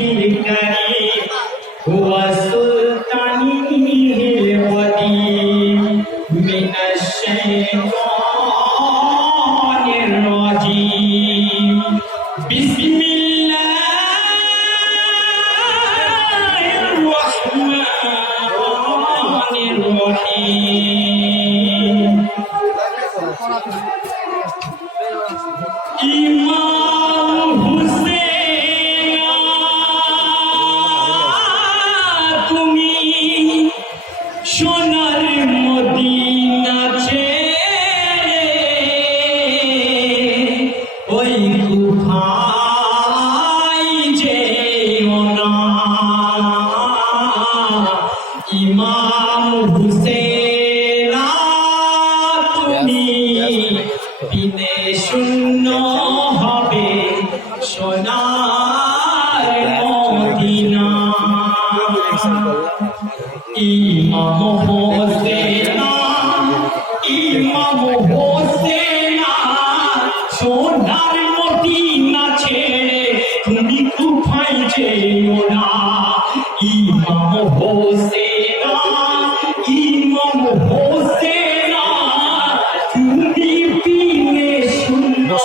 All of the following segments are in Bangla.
الكريم هو القديم من الشيطان الرجيم. بسم الله الرحمن الرحيم. ইমাম হোসেনা ইমাম হোসেনা সোনার মদিনা ছেড়ে তুমি কুফাই যেও না? ইমাম হোসেনা ইমাম হোসেনা তুমি পিনে সুন্দর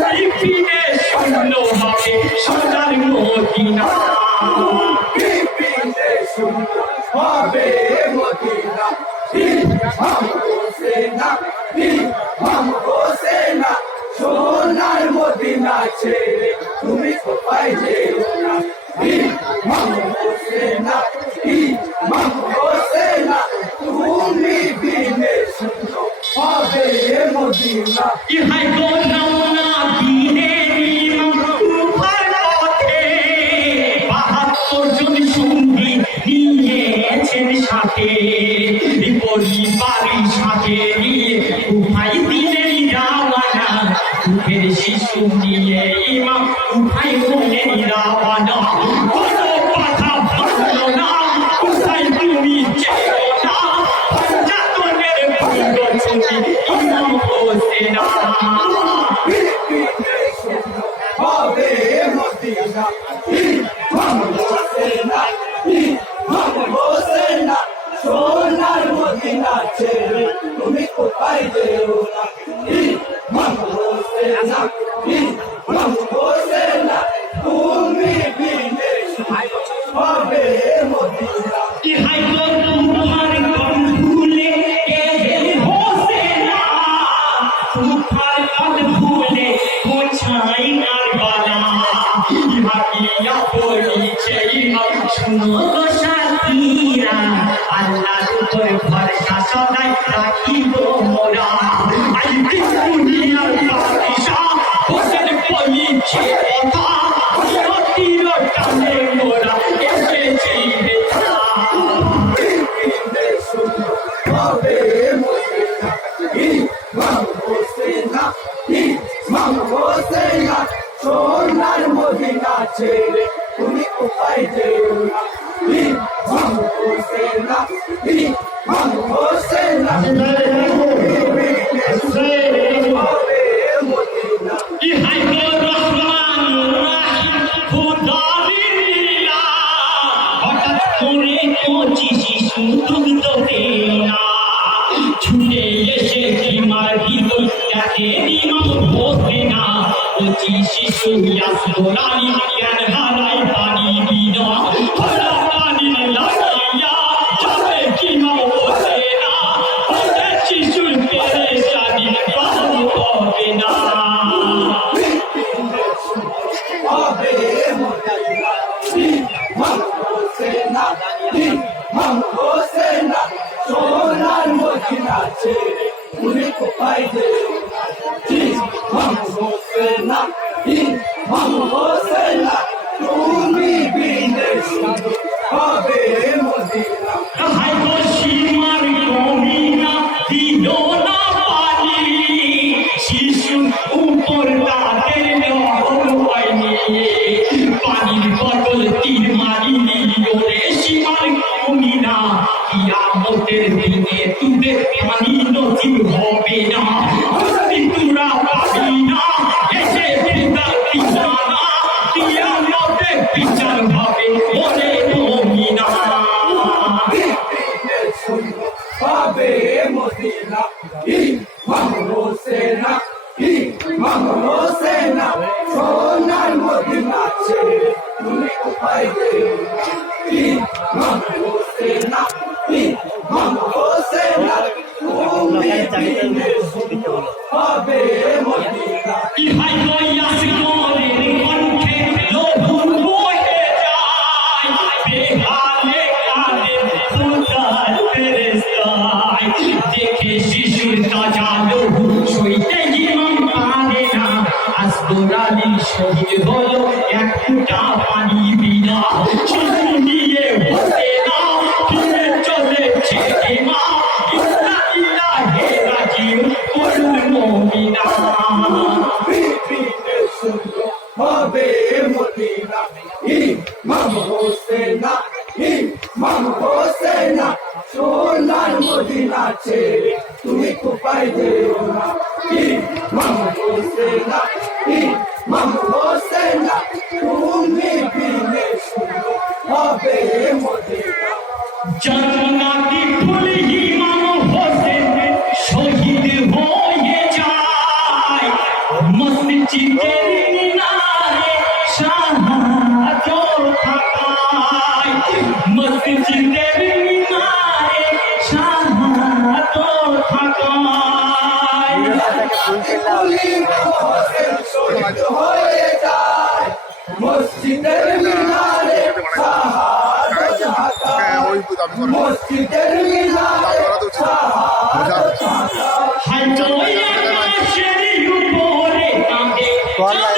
না ফিরে শূন্য হবে সোনার মদিনা বিপিনে সুন্দর হবে মদিনা ইমাম হোসেনা ইমাম হোসেনা সোনার মদিনা ছেড়ে তুমি কোথায় যেও না ইমাম হোসেনা 兄弟夜已晚他又送给你的花呢 সদাই রাখিব মোরা আই দুনিয়ার বাদশা হোসেন বলিছে কথা তীর টানে মোরা এসেছি সুন্দর হবে ইমাম হোসেনা ইমাম হোসেনা সোনার মদিনা ছেড়ে তুমি কোথায় যেও না ইমাম হোসেনা ইমাম ছুটে এসে কিমার ভিতর দেখে ইমাম বসে না কচি শিশু ইয়াসলোলারি জ্ঞান হারাই কিমাম বসে না শিশুর পেরেশানি কিয়ামতের দিনে তুদের পানি নদী হবে না তোরা পাবি না এসে পিতা পিতানা কিয়ামতে বিচার হবে ওরে কমিনা বিনে শুধু হবে মদিনা ইমাম হোসেনা ইমাম হোসেনা সোনার মদিনা ছেড়ে তুমি কোথায় না ইমাম হোসেনা ইমাম হোসেনা বিনে শুধু হবে মদিনা ইহাই লইয়াস গরের কণ্ঠে লোভুর বহে যায় বেহালে কালে জীবন পারে না আসদরালি শহীদ এক ফুটা পানি মসজিদের মিনারে শাহাদাত হ্যাঁ করব মসজিদের মিনারে শাহাদাত হাজোয়া উপরে কাঁদে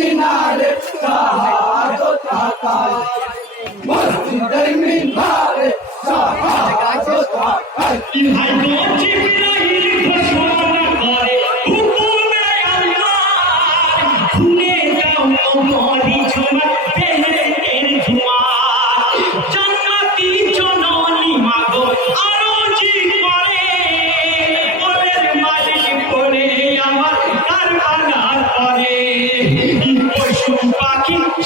মিনারে শাহাদাত থাকায় মসজিদের মিনারে শাহাদাত জান্নাতি জননী মাগো আরও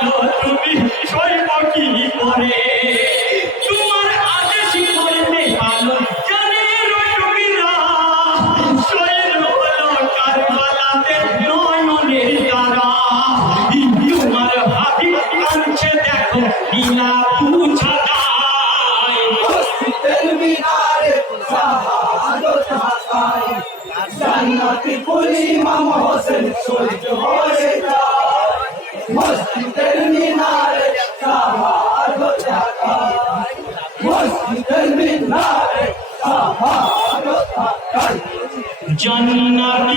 তুমি সইব কি করে? তোমার আদেশ করতে ভালো জানে রবিরা শৈল হলো কারবালাতে নয়নের তারা তোমার হাবিব কাঁদছে দেখো নীলা পুছাদায় মসজিদের মিনারে শাহাদত হাকায় জান্নাতি কুলি ইমাম হোসেন শহীদ হয়ে যায় মসজিদের মিনারে শাহাদত হাকায় মসজিদের মিনারে শাহাদত হাকায় জান্নাতি